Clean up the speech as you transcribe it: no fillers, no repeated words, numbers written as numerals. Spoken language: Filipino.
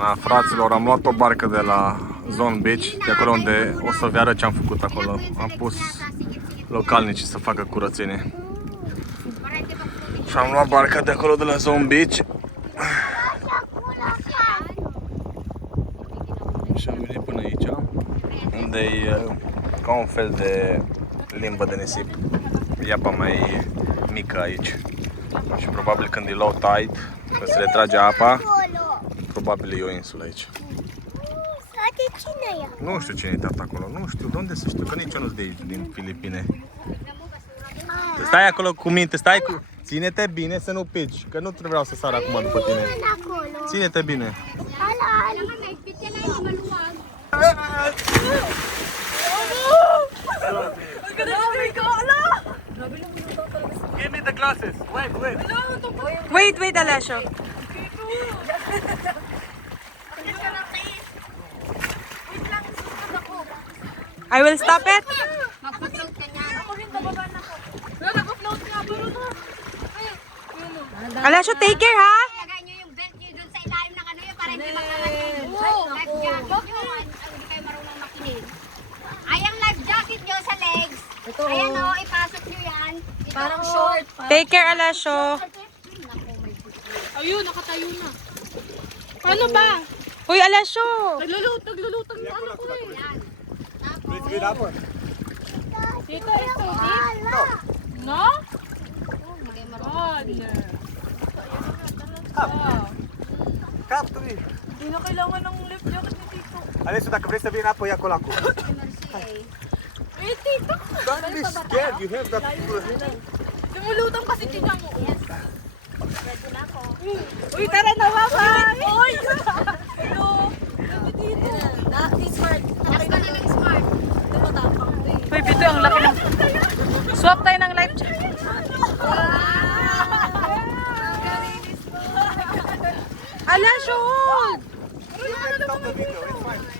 Na, fraților, am luat o barcă de la Zone Beach, de acolo unde o să vă arăt ce am făcut acolo. Am pus localnicii să facă curățenie. Și am luat barca de acolo de la Zone Beach. Și am venit până aici, unde e ca un fel de limbă de nisip. E apa mai mică aici. Și probabil când e low tide, când se retrage apa, probabil e o insulă aici. Cine e? Nu știu cine e tata acolo, nu știu de unde să știu, că nici eu nu-s de aici, din Filipine. Stai acolo cu minte, stai cu... Ține-te bine să nu pici, că nu vreau să sar acum după tine. Ține-te bine. Give me the glasses. Wait, Alessio. I will stop it. Alessio, take care, ha? Lagay nyo yung belt nyo dun sa ilalim ng ano yun para hindi makalagay. Life jacket nyo. Hindi kayo marunong makinig. Ay, ang life jacket nyo sa legs. Ayan o, ipasok nyo yan. Parang short. Take care, Alessio. Ayun, nakatayo na. Paano ba? Uy, Alessio. Naglulutang yung ano ko eh. Dito is tubig? No? Kap, tuloy. Hindi na kailangan ng life jacket ni Tito. Alis, nakabris sabihin na po, yako-lako. Eh, Tito! Don't be scared, you have that... Lumulutang kasi tingnan mo. Uy, tara na, bye! Uy! Hello! Sabi dito. Smart. Tapos ka namin smart. Uy, Bito, ang laki ng... Swap tayo ng life jacket. Alessio! Stop the video, it's fine.